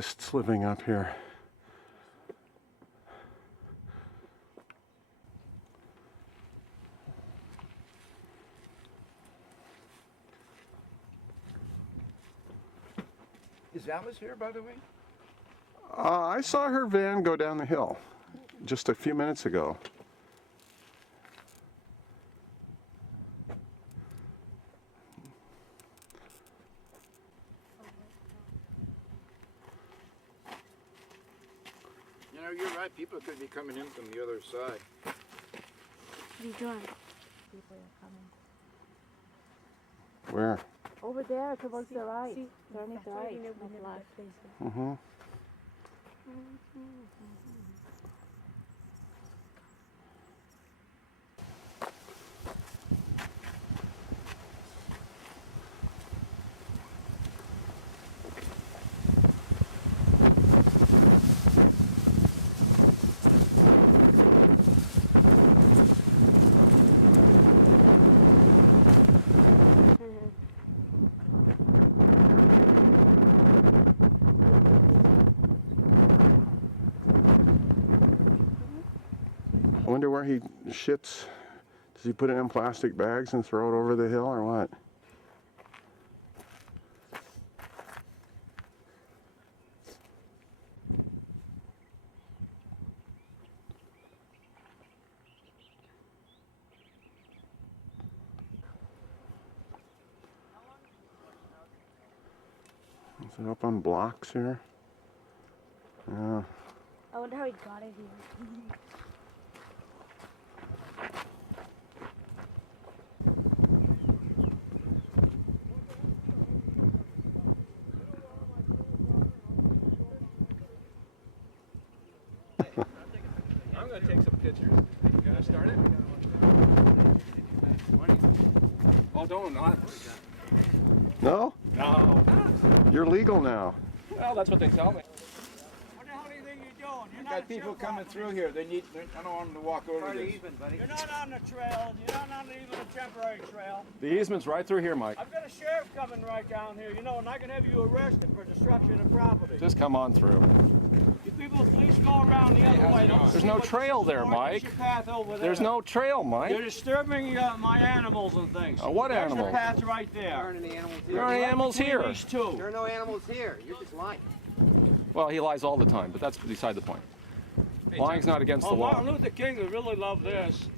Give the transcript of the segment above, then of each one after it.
It's living up here. Is Alice here, by the way? I saw her van go down the hill just a few minutes ago. You know, you're right. People could be coming in from the other side. What are you doing? People are coming. Where? Over there, towards the right. Turning the right, not left. Mm-hmm. I wonder where he shits. Does he put it in plastic bags and throw it over the hill or what? Is it up on blocks here? Yeah. I wonder how he got it here. I'm going to take some pictures. You going to start it? Oh, don't not. No? No. You're legal now. Well, that's what they tell me. What the hell do you think you're doing? You're Got people coming through here. I don't want them to walk over this. You're not on the trail. You're not on even a temporary trail. The easement's right through here, Mike. I've got a sheriff coming right down here, you know, and I can have you arrested for destruction of property. Just come on through. You people, please go around the other way. There's no trail there, Mike. There's your path over there. There's no trail, Mike. You're disturbing my animals and things. What There's animals? the path right there. There aren't any animals There here. aren't any animals here. These two. There are no animals here. You're just lying. Well, he lies all the time, but that's beside the point. Lying's not against the Oh, law. Martin Luther King would really love this.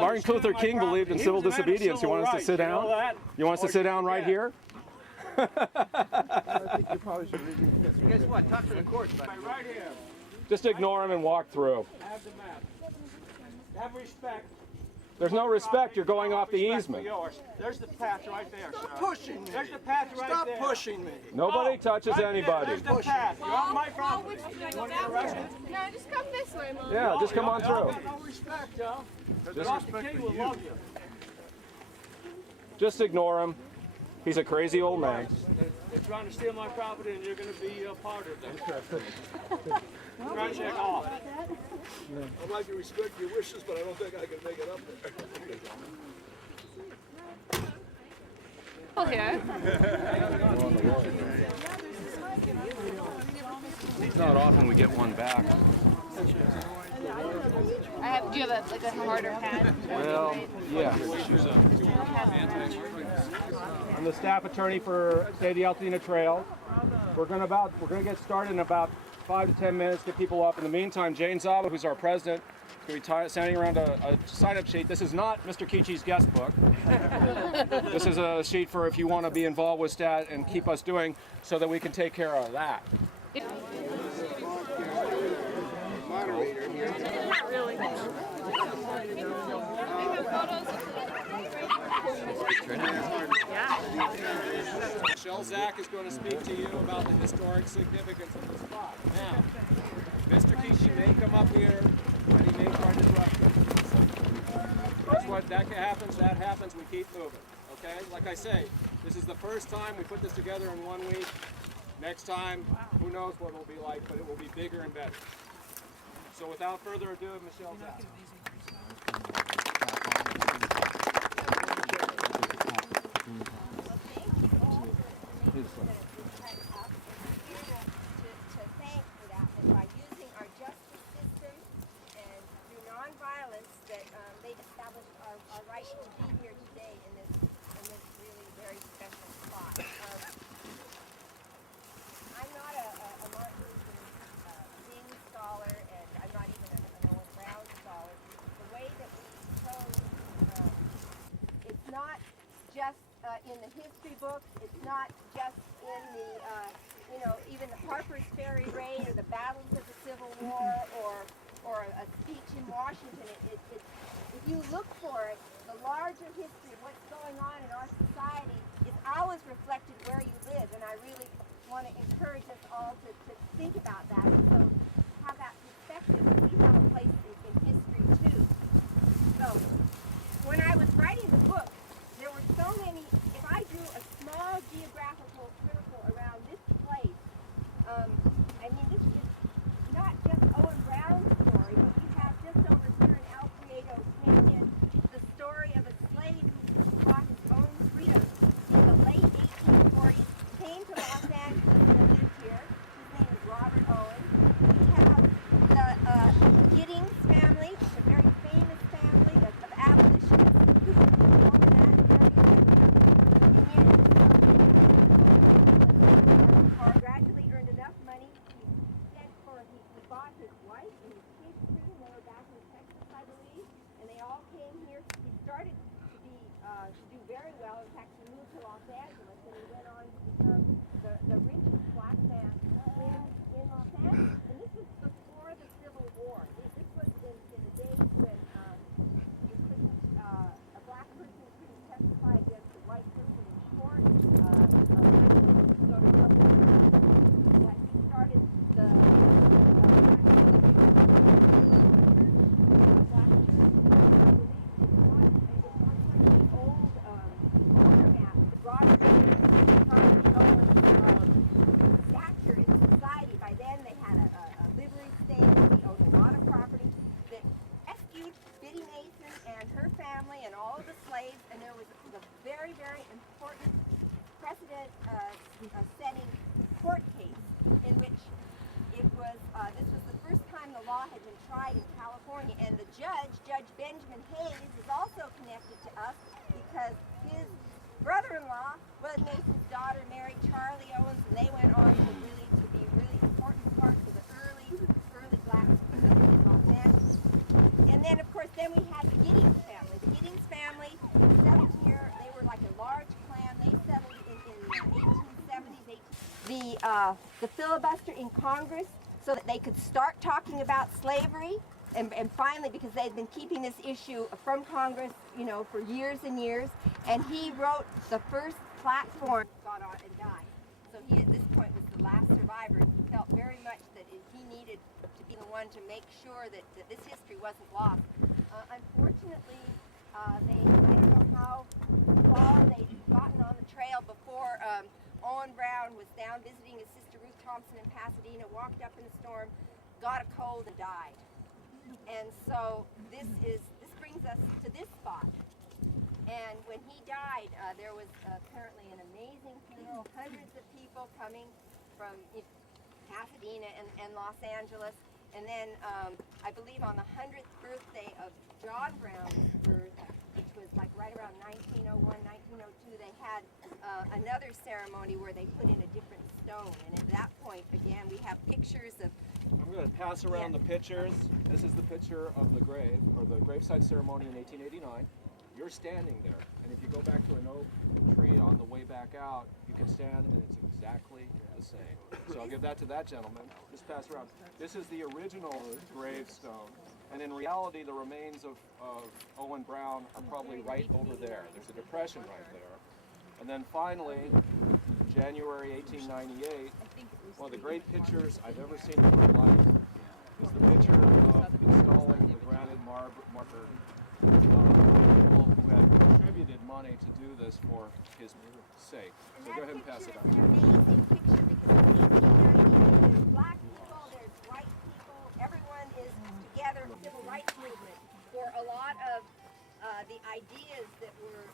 Martin Luther King believed in civil disobedience. You want us to sit down? You want us to sit down right here? I think you probably should read these pictures. Guess what? Talk to the court, buddy. Right here. Just ignore him and walk through. Have the map. Have respect. There's no respect. You're going off the Respect for easement. yours. There's the path right there, sir. Pushing me. There's the path right there. Stop pushing me. Nobody touches Right there. anybody. There's the path. You're on my property. which You want to get arrested? No, just come this way, Mom. Yeah, just come on Y'all got through. no respect, y'all. Just, Dr. King will love you. just ignore him. He's a crazy old man. They're trying to steal my property, and you're going to be a part of that. Try to check off. I'd like to respect your wishes, but I don't think I can make it up there. Oh, here. It's not often we get one back. Do you have like a harder pad? Well, yeah. I'm the staff attorney for say the Altadena Trail. We're gonna get started in about 5 to 10 minutes. Get people up. In the meantime, Jane Zaba, who's our president, is going to be standing around a sign-up sheet. This is not Mr. Kichi's guest book. This is a sheet for if you want to be involved with STAT and keep us doing, so that we can take care of that. Moderator here. Not really. Michelle Zach is going to speak to you about the historic significance of the spot. Now, Mr. Kichi may come up here and he may try to disrupt you. That's what that happens, we keep moving. Okay? Like I say, this is the first time we put this together in 1 week. Next time, who knows what it'll be like, but it will be bigger and better. So without further ado, Michelle Zach. history books. It's not just in the, even the Harper's Ferry Raid or the battles of the Civil War or a speech in Washington. If you look for it, the larger history of what's going on in our society is always reflected where you live, and I really want to encourage us all to think about that, and so have that perspective that we have a place in history too. So, when I was writing the book, there were so many, if I drew a small geographical circle around this place, this is not just Owen Brown's story, but we have just over here in Altadena Canyon, the story of a slave who fought his own freedom in the late 1840s, came to Los Angeles and lived here. His name is Robert Owen. We have the Giddings family, a very famous family of abolitionists who own that very gradually earned enough money. He bought his wife and his kids too, and they were back in Texas, I believe, and they all came here. He started to do very well. In fact, he moved to Los Angeles, and he went on to become the richest black man in Los Angeles. And this was before the Civil War. This was in the days when you couldn't, a black person couldn't testify against a white person in court. A white person could go to public but he started the stature in society. By then they had a livery stable. He owned a lot of property that rescued Biddy Mason and her family and all of the slaves, and there was a very, very important precedent-setting court case in which it was, this was the first time the law had been tried in California, and the judge, Judge Benjamin Hayes, is also connected to us because his brother-in-law was Mason's daughter, married Charlie Owens, and they went on to be really important parts of the early black community in Los Angeles. And then, of course, then we had the Giddings family. The Giddings family settled here. They were like a large clan. They settled in the 1870s. The filibuster in Congress so that they could start talking about slavery. And finally, because they'd been keeping this issue from Congress, for years and years, and he wrote the first platform, got on and died. So he, at this point, was the last survivor. He felt very much that he needed to be the one to make sure that this history wasn't lost. Unfortunately, I don't know how far they'd gotten on the trail before Owen Brown was down visiting his sister Ruth Thompson in Pasadena, walked up in a storm, got a cold, and died. And so this brings us to this spot. And when he died, there was apparently an amazing funeral, hundreds of people coming from Pasadena and Los Angeles. And then I believe on the 100th birthday of John Brown's birth, which was like right around 1901, 1902, they had another ceremony where they put in a different stone. And at that point, again, we have pictures of... I'm going to pass around the pictures. This is the picture of the grave, or the gravesite ceremony in 1889. You're standing there, and if you go back to an oak tree on the way back out, you can stand, and it's exactly the same. So I'll give that to that gentleman. Just pass around. This is the original gravestone, and in reality, the remains of Owen Brown are probably right over there. There's a depression right there. And then finally, January 1898, one of the great pictures I've ever seen in my life is the picture of installing the granite marker people who had contributed money to do this for his sake. So go ahead and pass it on. It's an amazing picture because in 1898, there's black people, there's white people, everyone is together in the civil rights movement for a lot of the ideas that were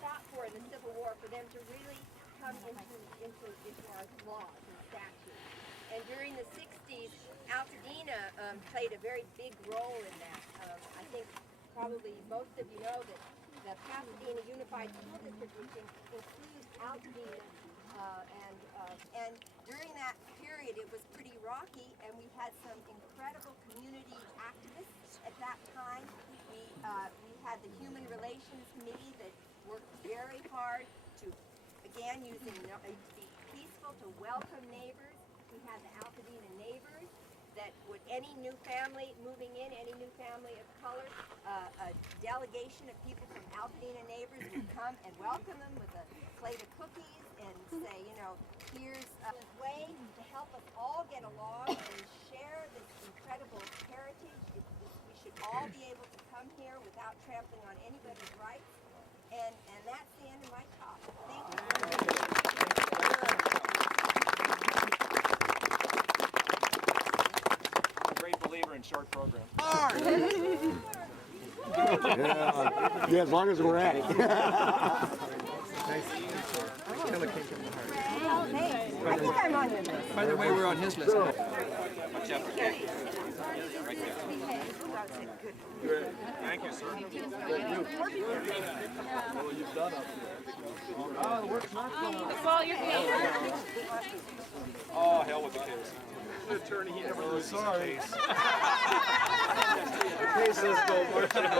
fought for in the Civil War, for them to really come into our laws and statutes. And during the 60s, Altadena played a very big role in that. I think probably most of you know that the Pasadena Unified School District, which includes Altadena, and during that period it was pretty rocky, and we had some incredible community activists at that time. We had the Human Relations Committee that worked very hard to, again, using to be peaceful, to welcome neighbors. We had the Altadena neighbors that would, any new family moving in, any new family of color, a delegation of people from Altadena neighbors would come and welcome them with a plate of cookies and say, you know, here's a way to help us all get along and share this incredible heritage. We should all be able to come here without trampling on anybody's rights. And that's the end of my talk. Thank you. I'm a great believer in short programs. Yeah, as long as we're at it. I think I'm on your list. By the way, we're on his list. Watch out for Kate. Thank you, sir. Oh, hell with the case. Attorney, he never loses a case. Case says go, march it on.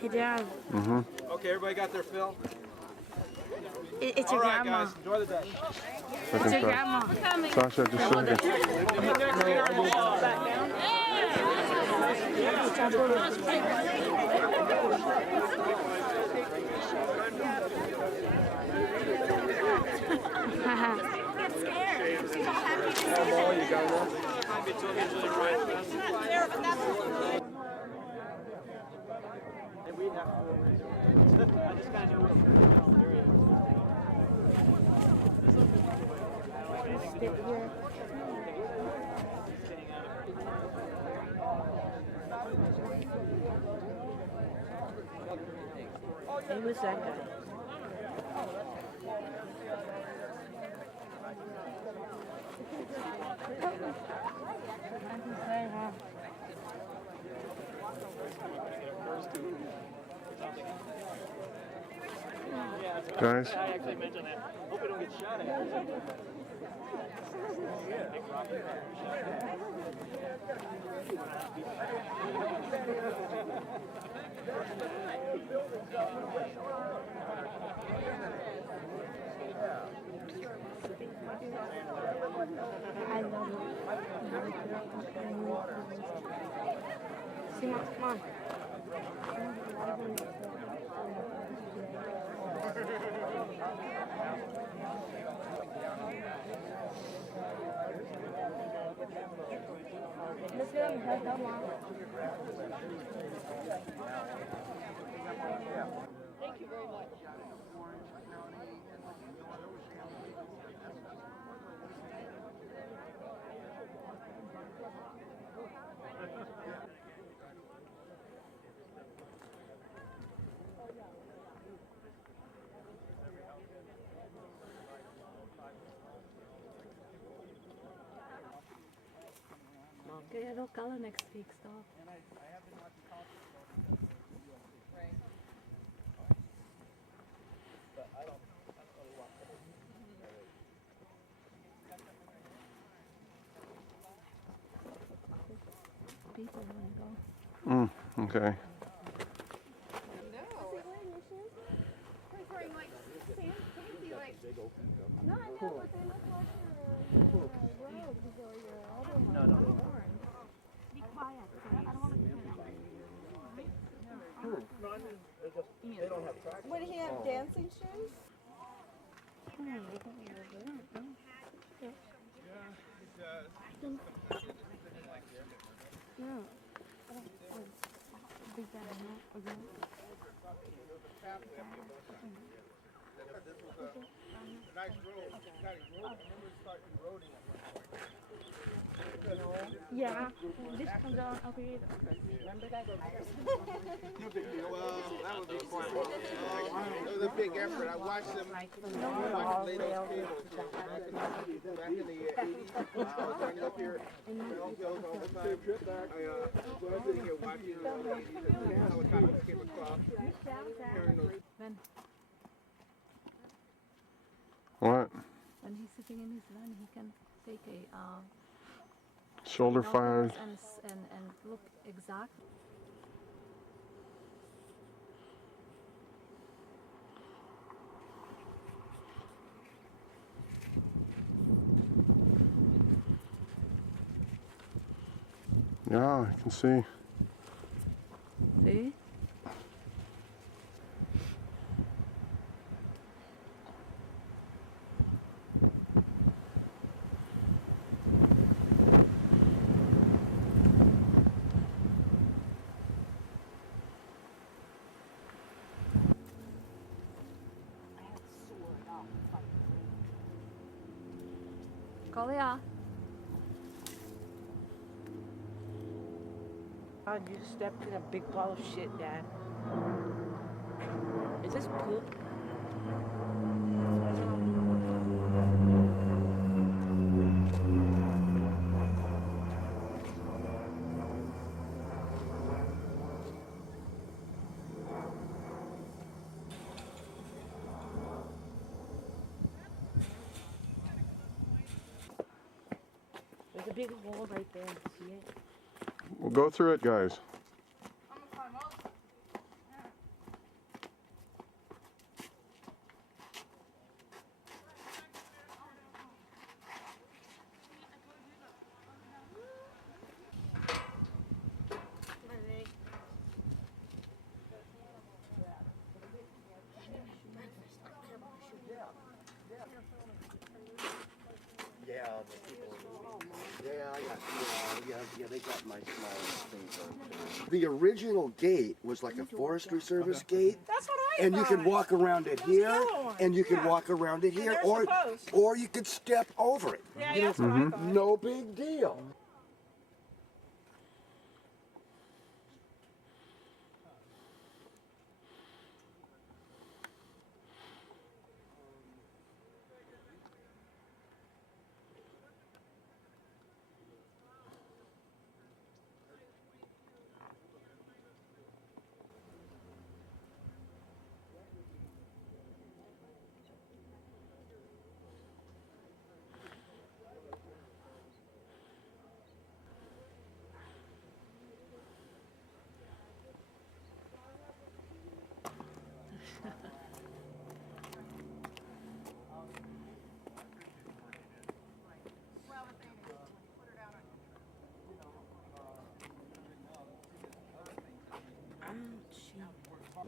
Hey, Dad. Okay, everybody got their fill? It's All your right, grandma. guys, enjoy the day. It's your grandma. Sasha, just a second. Hey, who's that guy? Guys, I actually mentioned that. Hope we don't get shot at. I love it. See, Mom, come on. Look at him, head up, Mom. Thank you very much. Kaya daw kala next week, stop. People want to go. okay. No, I know, but they look like your robes or your other ones. Be quiet. I don't want to Would he have dancing shoes? No. Big bad again. Nice road. You got it road. Remember start eroding at one point. Yeah. This comes out over here. Remember that? Well, that would be fun. It was a big effort. I watched them lay those cables back in the 80s. I was running up here all the time. I was sitting here watching the 80s and the helicopters came across. Carrying those. What? When he's sitting in his van, he can take a Shoulder fire. And look exact. Yeah, I can see. See? Kalia. God, you just stepped in a big pile of shit, Dad. Is this poop? There's a big hole right there. See it? We'll go through it, guys. Yeah, they got my small things on. The original gate was like a Forestry Service gate. That's what I And you could walk around it here, yellow one. and you could Yeah. walk around it here, there's or the post. you could step over it. Yeah, that's what I thought. No big deal.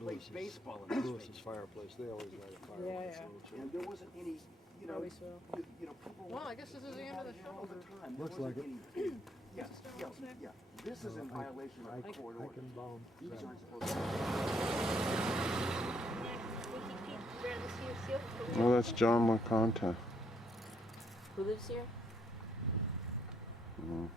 Played baseball in this Lewis's fireplace. They always light a fire. Yeah. and there wasn't any, Always will. people. Well, I guess this is the end of the show. All the time. There Looks like wasn't it. any- Yeah. This is in violation of court I order. can bomb. These aren't supposed to. Well, that's John LaConta. Who lives here? Mm.